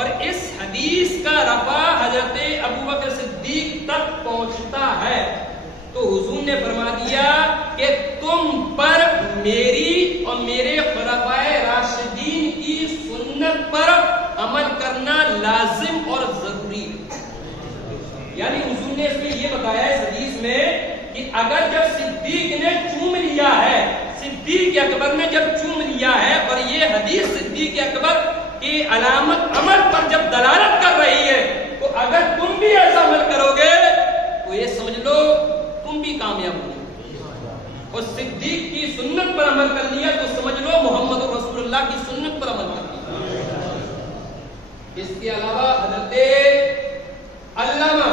اور اس حدیث کا رفع حضرت ابو بکر صدیق تک پہنچتا ہے تو حضور نے فرما دیا کہ تم پر میری اور میرے خلفائے راشدین کی سنت پر عمل کرنا لازم اور ضروری ہے. یعنی حضور نے اس میں یہ بتایا اس حدیث میں کہ اگر جب صدیق نے چوم لیا ہے، صدیق اکبر نے جب چوم لیا ہے، اور یہ حدیث صدیق اکبر کی علامت عمل پر جب دلالت کر رہی ہے، تو اگر تم بھی ایسا عمل کرو گے تو یہ سمجھ لو تم بھی کامیاب ہو. اور صدیق کی سنت پر عمل کر لیا تو سمجھ لو محمد رسول اللہ کی سنت پر عمل کر لیا. اس کے علاوہ حضرت علامہ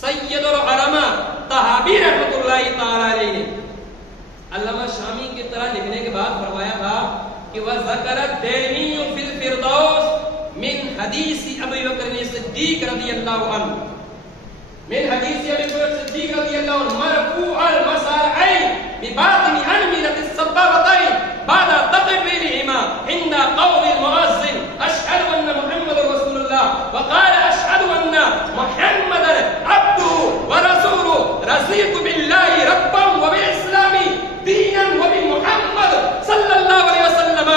سید العلماء طحاوی رحمۃ اللہ تعالی علیہ نے علامہ شامی کی طرح لکھنے کے بعد فرمایا تھا کہ وذکر الدیلمی فی الفردوس من حدیث ابی بکر صدیق رضی اللہ عنہ، من حدیث ابی بکر صدیق رضی اللہ عنہ مرفوع المصارعین بباطن انملة السبابتین بعد تقبیلہما عند قول المؤذن اشہد ان محمد رسول اللہ وقال اشہد ان محمد عبدہ ورسولہ رضیت باللہ ربا وبالاسلام دینا وبمحمد صلی اللہ علیہ وسلم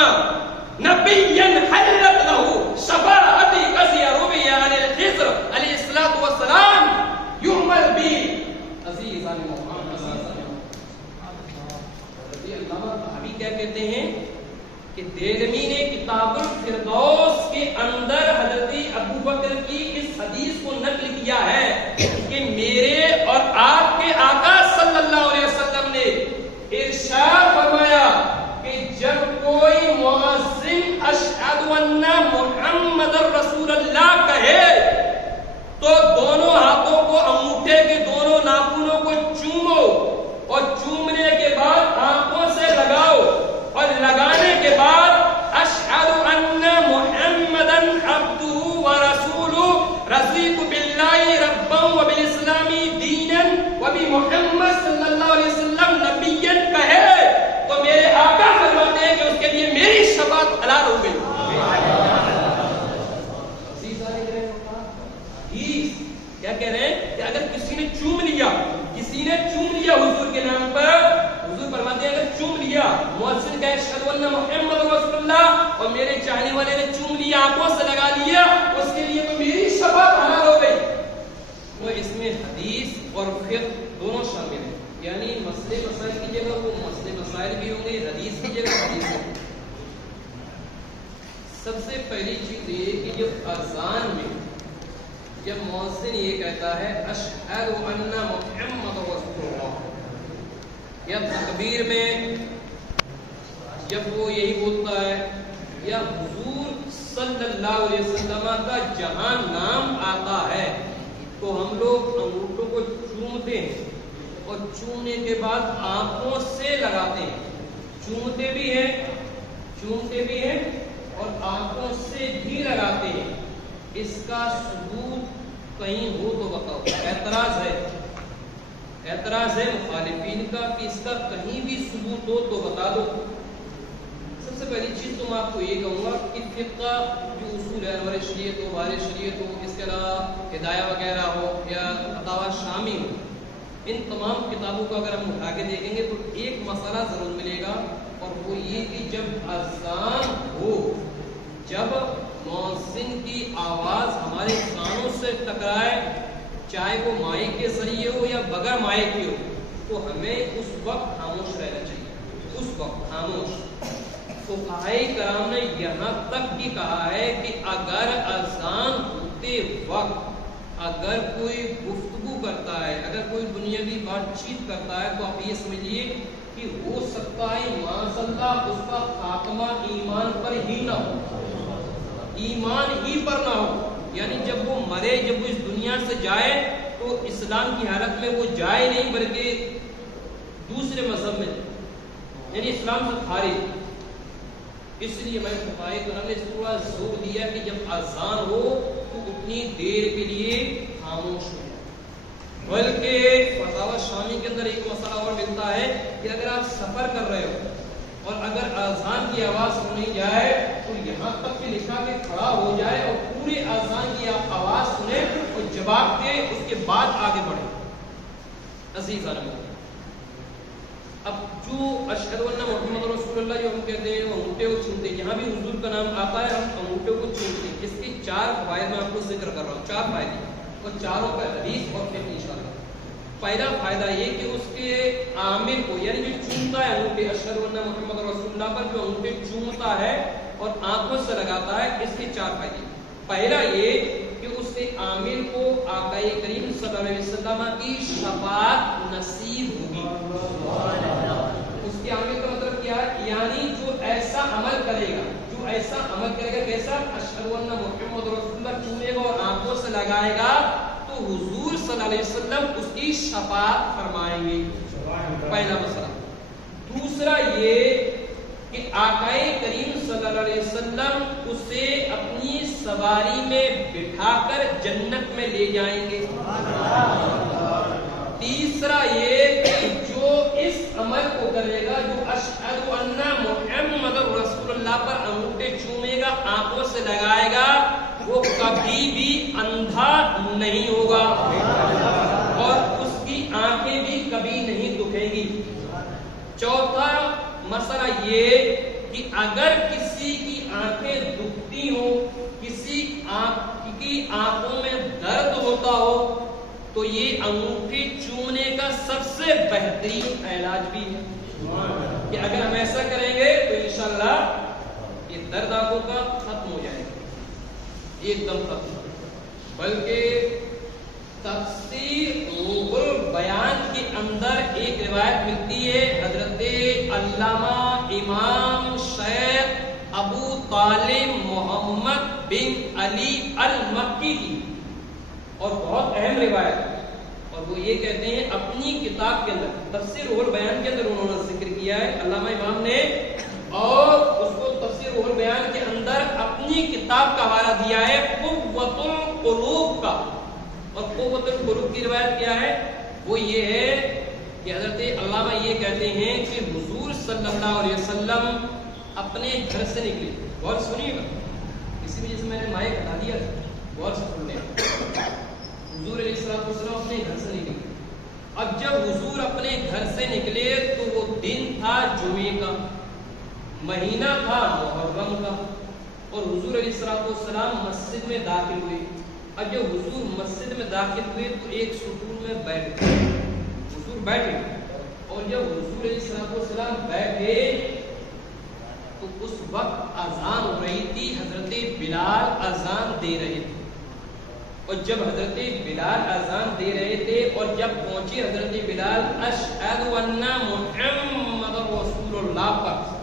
نبیا حلت له شفاعتی قضی ربی عن الخضر علیہ الصلوۃ والسلام یعمل بی عزیزان محمد رضی اللہ عنہ. کیا کہتے ہیں کہ دیلمی نے کتاب الفردوس کے اندر حضرت ابو بکر کی اس حدیث کو نقل کیا ہے کہ میرے اور آپ کے آقا صلی اللہ علیہ وسلم نے ارشاد فرمایا کہ جب کوئی مؤذن اشہد ان محمد رسول اللہ کہے تو دونوں ہاتھوں کو انگوٹھے کے دونوں ناخنوں کو چومو اور چومنے کے بعد آنکھوں سے لگاؤ اور لگانے کے بعد اشہد ان محمدا عبدہ ورسولہ رضیت باللہ ربا وبالاسلام دینا وبمحمد صلی اللہ علیہ وسلم نبیا کہے تو میرے آقا فرماتے ہیں کہ اس کے لیے میری شفاعت حلال ہو گئی. کیا کہہ رہے ہیں کہ اگر کسی نے چوم لیا حضور کے نام پر، حضور فرماتے ہیں اگر چوم لیا مؤذن کہے اشہد ان محمد رسول اللہ اور میرے چاہنے والے نے چوم لیا آنکھوں سے لگا لیا اس کے لیے تو میری شفاعت حلال ہو گئی. تو اس میں حدیث اور فقہ دونوں شامل ہیں، یعنی مسئلے مسائل کی جگہ وہ مسئلے مسائل بھی ہوں گے، حدیث کی جگہ حدیث ہوں گے. سب سے پہلی چیز یہ کہ جب اذان میں جب مؤذن یہ کہتا ہے اشہد ان محمد رسول اللہ، یا تکبیر میں جب وہ یہی بولتا ہے یا حضور صلی اللہ علیہ وسلم کا جہاں نام آتا ہے تو ہم لوگ انگوٹھوں کو چومتے ہیں اور چومنے کے بعد آنکھوں سے لگاتے ہیں، چومتے بھی ہیں اور آنکھوں سے بھی لگاتے ہیں. اس کا ثبوت کہیں ہو تو بتاؤ. اعتراض ہے مخالفین کا کہ اس کا کہیں بھی ثبوت ہو تو بتا دو. سب سے پہلی چیز تو میں آپ کو یہ کہوں گا کہ فقہ جو اصول ہے، انوار شریعت ہو، بار شریعت ہو، اس کے علاوہ ہدایہ وغیرہ ہو یا فتاوی شامی ہو، ان تمام کتابوں کو اگر ہم اٹھا کے دیکھیں گے تو ایک مسئلہ ضرور ملے گا، اور وہ یہ کہ جب اذان ہو، جب مؤذن کی آواز ہمارے کانوں سے ٹکرائے، چاہے وہ مائک کے ذریعے ہو یا بغیر مائک کے ہو، تو ہمیں اس وقت خاموش رہنا چاہیے، اس وقت خاموش. فقہائے کرام نے یہاں تک بھی کہا ہے کہ اگر اذان ہوتے وقت اگر کوئی گفتگو کرتا ہے، اگر کوئی دنیاوی بات چیت کرتا ہے، تو آپ یہ سمجھیے کہ ہو سکتا ہے معاذ اللہ اس کا خاتمہ ایمان پر ہی نہ ہو، ایمان ہی پر نہ ہو. یعنی جب وہ مرے، جب وہ اس دنیا سے جائے تو اسلام کی حالت میں وہ جائے نہیں بلکہ دوسرے مذہب میں، یعنی اسلام سے خارج. اس لیے میں فقہائے کرام نے اس پورا زور دیا کہ جب اذان ہو تو اتنی دیر کے لیے خاموش ہو. بلکہ فتاوی شامی کے اندر ایک مسئلہ اور ملتا ہے کہ اگر آپ سفر کر رہے ہو اور اگر اذان کی آواز سنی جائے تو یہاں تک کہ لکھا کہ کھڑا ہو جائے اور پوری اذان کی آواز سنے اور جواب دے، اس کے بعد آگے بڑھے۔ عزیزان میرے، اب جو اشہد ان محمد رسول اللہ جو ہم کہتے ہیں وہ انگوٹھے کو چھوتے ہیں، یہاں بھی حضور کا نام آتا ہے، ہم انگوٹھے کو چھوتے ہیں۔ اس کے 4 فوائد میں آپ کو ذکر کر رہا ہوں، 4 فائدے، اور چاروں کا حدیث اور پھر انشاءاللہ۔ پہلا فائدہ یہ کہ اس کے عامل کو، یعنی جو چومتا ہے انگوٹھے اشہد ان محمد رسول اللہ پر، جو انگوٹھے چومتا ہے اور آنکھوں سے لگاتا ہے، اس کے 4 فائدے۔ پہلا یہ کہ اس کے عامل کو آقا کریم صلی اللہ علیہ وسلم کی شفاعت نصیب ہوگی۔ اس کے عامل کا مطلب کیا ہے؟ یعنی جو ایسا عمل کرے گا، جو ایسا عمل کرے گا، کیسا؟ اشہد ان محمد رسول اللہ چومے گا اور آنکھوں سے لگائے گا، تو حضور صلی اللہ علیہ وسلم اس کی شفاعت فرمائیں گے۔ پہلا مسئلہ۔ دوسرا یہ کہ آقا کریم صلی اللہ علیہ وسلم اسے اپنی سواری میں بٹھا کر جنت میں لے جائیں گے۔ تیسرا یہ کہ جو اس عمل کو کرے گا، جو اشہد ان محمد رسول اللہ پر انگوٹھے چومے گا، آنکھوں سے لگائے گا، وہ کبھی بھی اندھا نہیں ہوگا اور اس کی آنکھیں بھی کبھی نہیں دکھیں گی۔ چوتھا مسئلہ یہ کہ اگر کسی کی آنکھیں دکھتی ہوں، کسی کی آنکھوں میں درد ہوتا ہو، تو یہ انگوٹھی چومنے کا سب سے بہترین علاج بھی ہے کہ اگر ہم ایسا کریں گے تو انشاءاللہ یہ درد آنکھوں کا ختم ہو جائے گا، ایک دم ختم۔ بلکہ تفسیر روح البیان کے اندر ایک روایت ملتی ہے حضرت علامہ امام شیخ ابو طالب محمد بن علی المکی کی، اور بہت اہم روایت، اور وہ یہ کہتے ہیں اپنی کتاب کے اندر، تفسیر روح البیان کے اندر انہوں نے ذکر کیا ہے علامہ امام نے، اور اس کو تفسیر روح البیان کے اندر اپنی کتاب کا حوالہ دیا ہے قوت القلوب کا۔ اور قوت القلوب کی روایت کیا ہے؟ وہ یہ ہے کہ حضرت علامہ یہ کہتے ہیں کہ حضور صلی اللہ علیہ وسلم اپنے گھر سے نکلے، غور سنیے گا، اسی وجہ سے میں نے مائک ہٹا دیا، غور سے سن لیں۔ حضور علیہ السلام اپنے گھر سے نکلے، اب جب حضور اپنے گھر سے نکلے تو وہ دن تھا جمعے کا، مہینہ تھا محرم کا، اور حضور علیہ السلام مسجد میں داخل ہوئے۔ اب جب حضور مسجد میں داخل ہوئے تو ایک ستون میں بیٹھ گئے، حضور بیٹھے، اور جب حضور علیہ السلام بیٹھے تو اس وقت اذان ہو رہی تھی، حضرت بلال اذان دے رہے تھے، اور جب حضرت بلال اذان دے رہے تھے اور جب پہنچے حضرت بلال اشہد ان محمد رسول اللہ پر،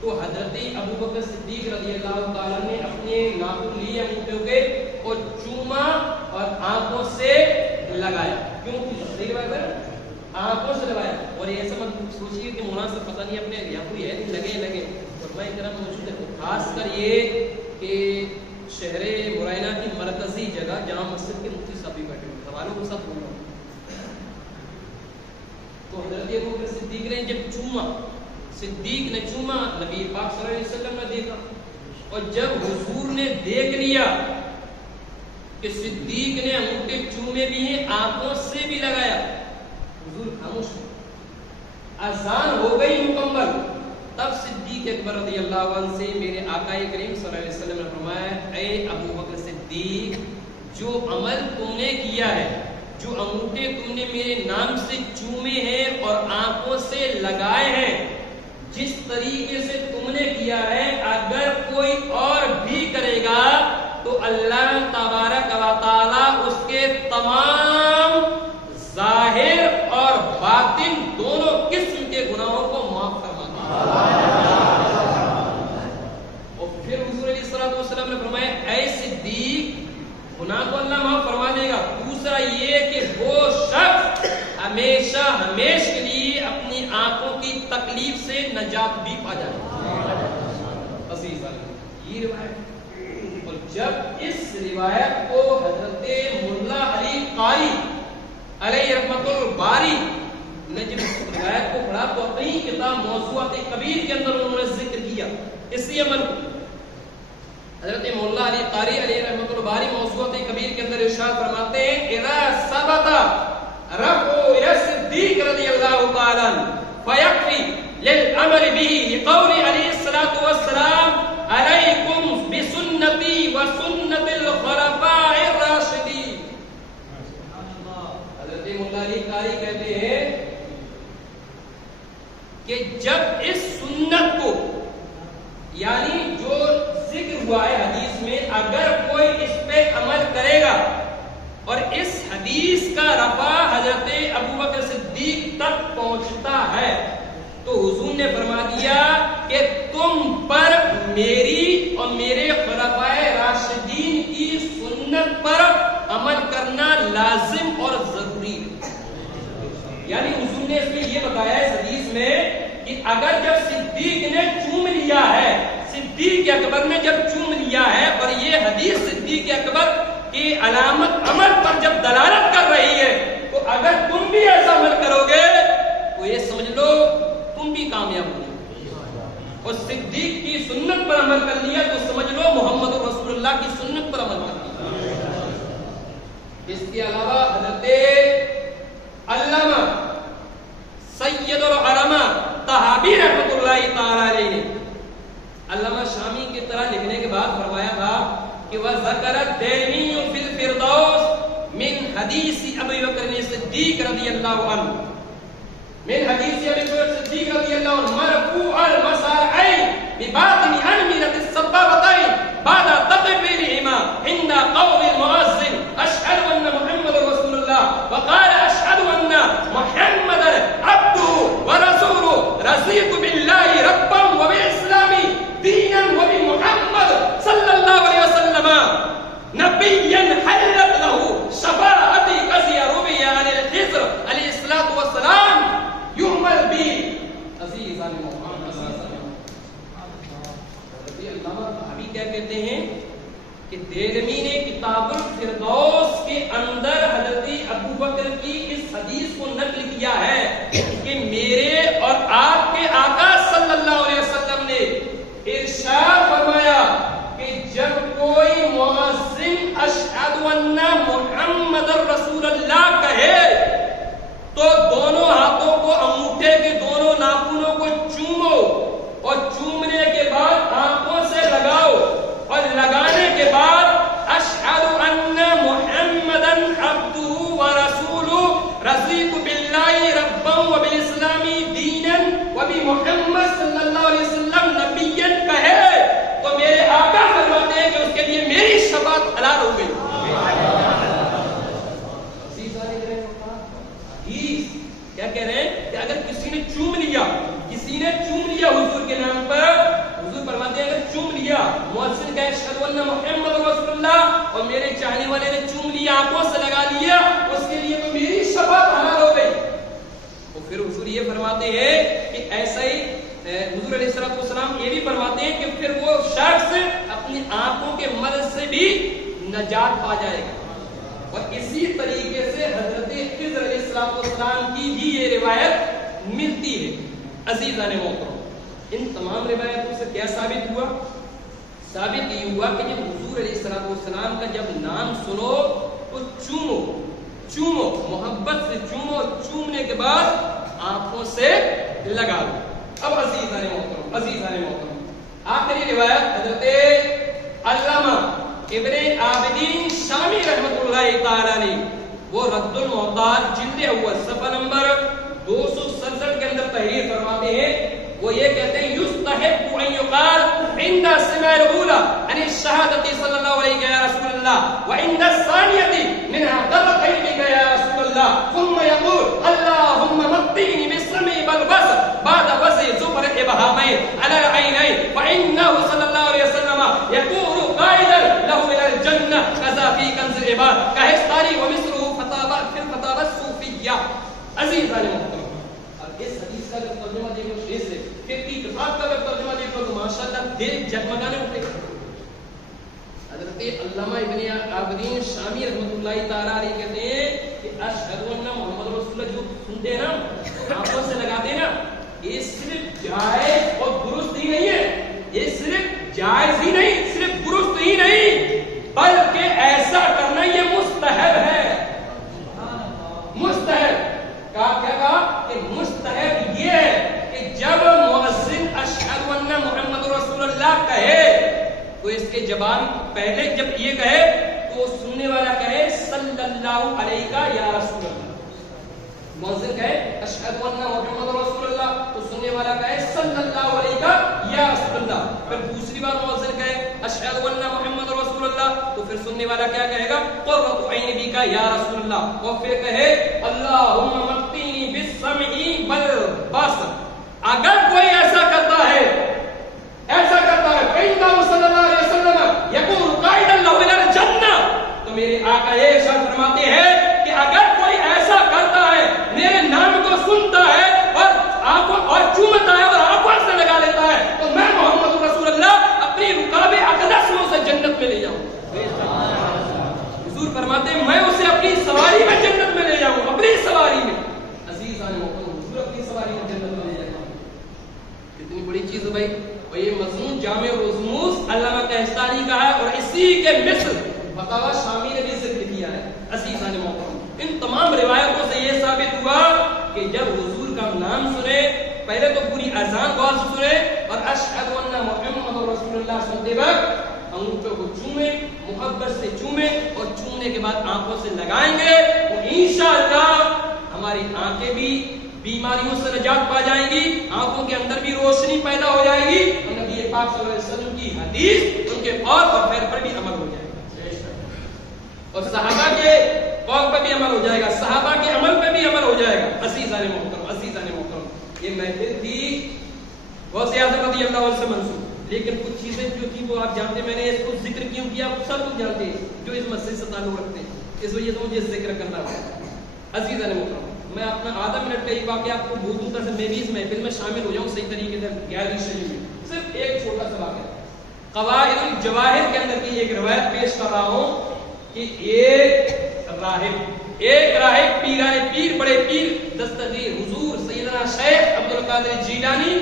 تو حضرت ابو بکر صدیق رضی اللہ تعالیٰ نے اپنے ناخن لیے انگوٹھوں کے اور چوما اور آنکھوں سے لگایا۔ کیوں؟ آنکھوں سے لگایا، اور ایسا مت سوچیے کہ مناسب پتہ نہیں اپنے یہاں کوئی ہے نہیں، لگے فرمائے کرام موجود ہے، خاص کر یہ کہ شہر مرائنا کی مرکزی جگہ جہاں مسجد کے مفتی صاحب بھی بیٹھے ہوئے، سوالوں کے ساتھ بول رہا ہوں۔ تو حضرت ابو بکر صدیق نے جب چوما، صدیق نے چوما، نبی پاک صلی اللہ علیہ وسلم نے دیکھا، اور جب حضور نے دیکھ لیا کہ صدیق نے انگوٹھے چومے بھی ہیں، آنکھوں سے بھی لگایا، حضور خاموش ہے، اذان ہو گئی مکمل، تب صدیق اکبر رضی اللہ عنہ سے میرے آقا کریم صلی اللہ علیہ وسلم نے فرمایا، اے ابو بکر صدیق، جو عمل تم نے کیا ہے، جو انگوٹھے تم نے میرے نام سے چومے ہیں اور آنکھوں سے لگائے ہیں، جس طریقے سے تم نے کیا ہے، اگر کوئی اور بھی کرے گا تو اللہ تبارک و تعالی اس کے تمام ظاہر اور باطن دونوں قسم کے گناہوں کو معاف فرماتا ہے۔ اور پھر حضور علیہ السلام نے فرمایا، اے صدیق، گناہ کو اللہ معاف فرما دے گا۔ دوسرا یہ کہ وہ شخص ہمیشہ ہمیش کے لیے اپنی آنکھوں کی تکلیف سے نجات بھی پا جائے۔ عزیز یہ روایت، اور جب اس روایت کو حضرت ملا علی قاری علیہ رحمت الباری نے جب روایت کو پڑھا تو اپنی کتاب موضوعات کبیر کے اندر انہوں نے ذکر کیا اسی عمل کو. حضرت مولا علی قاری علیہ رحمۃ اللہ باری موضوعات کبیر کے اندر ارشاد فرماتے ہیں اذا ثبت رفع الى الصدیق رضی اللہ تعالی عنہ فیکفی للعمل به لقول علیہ الصلوۃ والسلام علیکم بسنتی وسنت الخلفاء الراشدین. حضرت مولا علی قاری کہتے ہیں کہ جب اس سنت کو یعنی جو ذکر ہوا ہے حدیث میں اگر کوئی اس پہ عمل کرے گا اور اس حدیث کا رفع حضرت ابو بکر صدیق تک پہنچتا ہے تو حضور نے فرما دیا کہ تم پر میری اور میرے خلفائے راشدین کی سنت پر عمل کرنا لازم اور ضروری ہے. یعنی حضور نے اس میں یہ بتایا ہے اس حدیث میں کہ اگر جب صدیق نے چوم لیا ہے, صدیق اکبر نے جب چوم لیا ہے اور یہ حدیث صدیق اکبر کی علامت عمل پر جب دلالت کر رہی ہے تو اگر تم بھی ایسا عمل کرو گے تو یہ سمجھ لو تم بھی کامیاب ہوگے. اور صدیق کی سنت پر عمل کر لیا تو سمجھ لو محمد رسول اللہ کی سنت پر عمل کر لیا. اس کے علاوہ حضرت علامہ سید العلماء طحاوی رحمۃ اللہ تعالی علیہ نے علامہ شامی کی طرح لکھنے کے بعد فرمایا تھا کہ وذکر الدیلمی فی الفردوس من حدیث ابی بکر صدیق رضی اللہ عنہ من حدیث ابی بکر صدیق رضی اللہ عنہ مرفوع المصارعین بباطن انملة السبابتین بعد تقبیلہما عند قول المؤذن اشہد ان محمد رسول اللہ وقال اشہد ان محمد عبدہ ورسولہ رضیت باللہ ربا وبالاسلام دینا وبمحمد صلی اللہ علیہ وسلم نبیا حلت له شفاعتی قضی ربی عن الخضر علیہ الصلوۃ والسلام یعمل بی. عزیزان محمد علامہ طحاوی کیا کہتے ہیں کہ دیلمی نے کتاب الفردوس کے اندر حضرت ابو بکر کی اس حدیث کو نقل کیا ہے کہ میرے اور آپ کے آقا صلی اللہ علیہ وسلم نے ارشاد فرمایا کہ جب کوئی مؤذن اشہد ان محمد رسول اللہ کہے تو دونوں ہاتھوں کو انگوٹھے کے دونوں ناخنوں کو چومو اور چومنے کے بعد آنکھوں سے لگاؤ اور لگانے کے بعد اشہد ان محمدا عبدہ ورسولہ رضیت باللہ ربا وبالاسلام دینا وبمحمد صلی اللہ علیہ وسلم نبیا کہے تو میرے آقا فرماتے ہیں کہ اس کے لیے میری شفاعت حلال ہو گئی. کیا کہہ رہے ہیں کہ اگر کسی نے چوم لیا حضور کے نام پر, حضور فرماتے ہیں اگر چوم لیا مؤذن کہے اشہد ان محمد رسول اللہ اور میرے چاہنے والے نے چوم لیا آنکھوں سے لگا لیا اس کے لیے تو میری شفاعت حلال ہو گئی. تو پھر حضور یہ فرماتے ہیں کہ ایسا ہی حضور علیہ الصلوۃ والسلام یہ بھی فرماتے ہیں کہ پھر وہ شخص اپنی آنکھوں کے مرض سے بھی نجات پا جائے گا. اور اسی طریقے سے حضرت خضر علیہ الصلوۃ والسلام کی بھی یہ روایت ملتی ہے. عزیزان محترم ان تمام روایتوں سے کیا ثابت ہوا؟ ثابت یہ ہوا کہ جب حضور علیہ الصلوۃ والسلام کا جب نام سنو تو چومو محبت سے چومو, چومنے کے بعد آنکھوں سے لگا دو. اب عزیزان محترم آخری روایت حضرت علامہ ابن عابدین شامی رحمۃ اللہ تعالی علیہ وہ رد المحتاج جلد اول صفحہ نمبر 267 کے اندر تحریر فرماتے ہیں. وہ یہ کہتے ہیں یستحب ان یقال عند السماع الاولى عن الشهادة صلی اللہ علیہ یا رسول اللہ وعند الثانية منها قرتين یا رسول اللہ ثم يقول اللهم مطيني بالسمع والبصر بعد وضع زبر ابهامين على العينين فانه صلی اللہ علیہ وسلم يقول قائلا له الى الجنة كذا في كنز العباد كهستاري ومثله فتاوى الصوفية. عزیزان محترم اب اس حدیث کا اگر ترجمہ دیکھو شیخ سے پھر کی کتاب کا اگر ترجمہ دیکھو تو ماشاءاللہ دل جگمگانے اٹھے. حضرت علامہ ابن عابدین شامی رحمۃ اللہ تعالی علیہ کہتے ہیں کہ اشہد ان محمد رسول اللہ جو سنتے ہیں نا آنکھوں سے لگاتے نا، یہ صرف جائز اور درست ہی نہیں ہے، یہ صرف جائز ہی نہیں، صرف درست ہی نہیں، بلکہ ایسا کرنا یہ مستحب ہے۔ مستحب کیا کہا کہ مستحب یہ ہے کہ جب مؤذن اشہد ان محمد رسول اللہ کہے تو اس کے جواب پہلے جب یہ کہے تو سننے والا کہے صلی اللہ علیہ یا رسول اللہ۔ مؤذن کہے اشہد ان محمد رسول اللہ تو سننے والا کہے صلی اللہ علیہ یا رسول اللہ۔ پھر دوسری بار مؤذن کہے اشہد ان محمد رسول اللہ تو پھر سننے والا کیا کہے گا؟ قرۃ عین بک یا رسول اللہ۔ اور پھر کہے اللہم مقتنی بالسمع والبصر۔ اگر کوئی ایسا کرتا ہے فإنہ صلی اللہ علیہ وسلم یکون قائدا لہ الی الجنہ، تو میرے آقا یہ ارشاد فرماتے ہیں کہ اگر کوئی ایسا کرتا ہے، میرے نام کو سنتا ہے اور چومتا ہے اور آنکھوں سے لگا لیتا ہے، تو میں محمد رسول اللہ اپنی رکاب اقدس میں اسے جنت میں لے جاؤں۔ حضور فرماتے ہیں میں اسے اپنی سواری میں جنت میں لے جاؤں، اپنی سواری میں۔ عزیزان محترم، حضور اپنی سواری میں جنت میں لے جائیں گے، کتنی بڑی چیز ہے بھائی۔ اور یہ مضمون جامع الرموز علامہ کہستانی کا ہے، اور اسی کے مثل فتاوی شامی نے بھی ذکر کیا ہے۔ عزیزان محترم، ان تمام روایتوں سے یہ ثابت ہوا کہ جب حضور کا نام سنے پہلے تو پوری اذان غور سے سنے، اور اشہد ان محمد رسول اللہ سنتے وقت انگوٹھوں کو چومیں، محبت سے چومیں، اور چومنے کے بعد آنکھوں سے لگائیں گے تو انشاءاللہ ہماری آنکھیں بھی بیماریوں سے نجات پا جائیں گی، آنکھوں کے اندر بھی روشنی پیدا ہو جائے گی، اور نبی پاک صلی اللہ علیہ وسلم کی حدیث ان کے قول اور فعل پر بھی عمل ہو جائے گا، اور صحابہ کے قول پر بھی عمل ہو جائے گا، صحابہ کے عمل پہ بھی عمل ہو جائے گا۔ عزیزان محترم، عزیزان محترم، یہ محفل تھی غوث اعظم رضی اللہ عنہ سے منسوب، لیکن کچھ چیزیں جو تھی وہ آپ جانتے ہیں، میں نے اس کو ذکر کیوں کیا آپ سب لوگ جانتے ہیں جو اس مسئلے سے تعلق رکھتے ہیں، اس وجہ سے مجھے ذکر کرنا پڑا۔ عزیزان محترم، میں اپنا آدھا منٹ کا یہ واقعہ آپ کو بول دوں تاکہ میں بھی اس محفل میں شامل ہو جاؤں صحیح طریقے سے گیلری شریف میں۔ صرف ایک چھوٹا سا واقعہ قواعد الجواہر کے اندر کی ایک روایت پیش کر رہا ہوں کہ ایک راہب پیران پیر بڑے پیر دستگیر حضور سیدنا شیخ عبد القادر جیلانی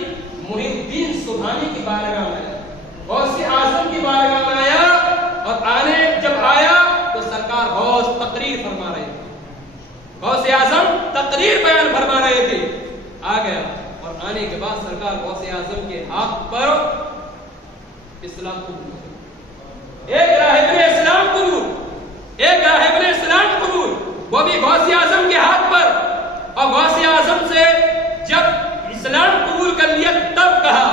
محی الدین سبحانی کی بارگاہ میں آیا، غوث اعظم کی بارگاہ میں آیا، اور جب آیا تو سرکار غوث تقریر فرما رہے تھے، غوث اعظم تقریر بیان فرما رہے تھے، آ گیا، اور آنے کے بعد سرکار غوث اعظم کے ہاتھ پر اسلام قبول، ایک راہب نے اسلام قبول، وہ بھی غوث اعظم کے ہاتھ پر، اور غوث اعظم سے جب اسلام قبول کر لیا تب کہا،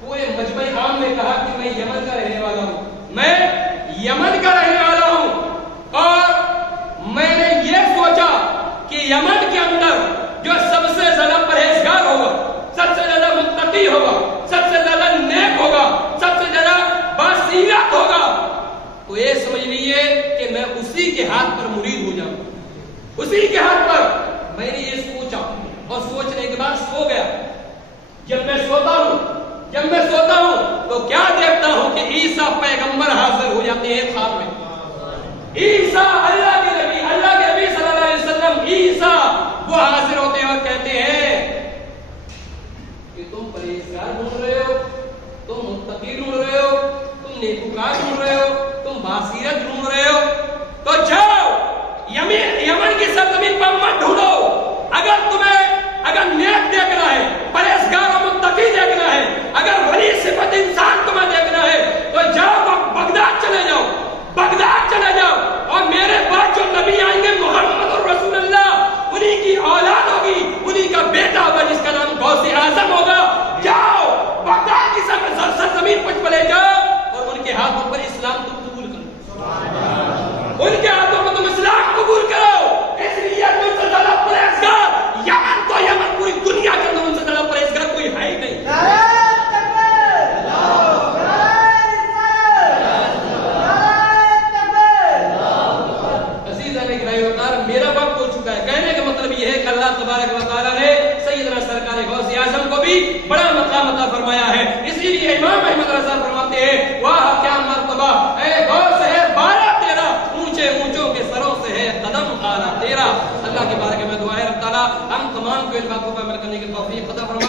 پورے مجمع عام میں کہا کہ میں یمن کا رہنے والا ہوں، اور میں نے یہ سوچا کہ یمن کے اندر جو سب سے زیادہ پرہیزگار ہوگا، سب سے زیادہ متقی ہوگا، سب سے زیادہ نیک ہوگا، سب سے زیادہ بصیرت ہوگا، تو یہ سمجھ لیجیے کہ میں اسی کے ہاتھ پر مرید ہو جاؤں، اسی کے ہاتھ پر۔ میں نے یہ سوچا، اور سوچنے کے بعد سو گیا۔ جب میں سوتا ہوں تو کیا دیکھتا ہوں کہ عیسیٰ پیغمبر حاضر ہو جاتے ہیں خواب میں، عیسیٰ اللہ کے نبی صلی اللہ علیہ وسلم، عیسیٰ وہ حاضر ہوتے ہیں اور کہتے ہیں کہ تم پرہیزگار ڈھونڈ رہے ہو، تم متقی ڈھونڈ رہے ہو، تم نیکوکار ڈھونڈ رہے ہو، تم بصیرت ڈھونڈ رہے ہو، تو جاؤ یمن کی سرزمین پر مت ڈھونڈو، اگر نیک دیکھنا ہے، پرہیزگار اور متقی دیکھنا ہے، اگر ولی صفت انسان تمہیں دیکھنا ہے تو جاؤ بغداد چلے جاؤ، اور میرے بعد جو نبی آئیں گے محمد رسول اللہ، انہی کی اولاد ہوگی، انہی کا بیٹا ہوگا جس کا نام غوث اعظم ہوگا، جاؤ بغداد کی سرزمین پر چلے جاؤ اور ان کے ہاتھوں پر اسلام تم قبول کرو، ان کے ہاتھوں پر تم اسلام قبول کرو، اس لیے تم سے زیادہ پرہیزگار یمن پوری دنیا کے اندر ان سے زیادہ پرہیزگار کوئی ہے ہی نہیں۔ میرا وقت ہو چکا ہے، کہنے کا مطلب یہ ہے کہ اللہ تبارک و تعالیٰ نے سیدنا سرکار غوث اعظم کو بھی بڑا مقام عطا فرمایا ہے، اسی لیے امام احمد رضا فرماتے ہیں واہ کیا مرتبہ اے غوث ہے بالا تیرا، اونچوں کے سروں سے ہے قدم اعلیٰ تیرا۔ اللہ کے بارے میں دعا ہے رب تعالیٰ ہم تمام کو باتوں پر عمل کرنے کی توفیق عطا فرما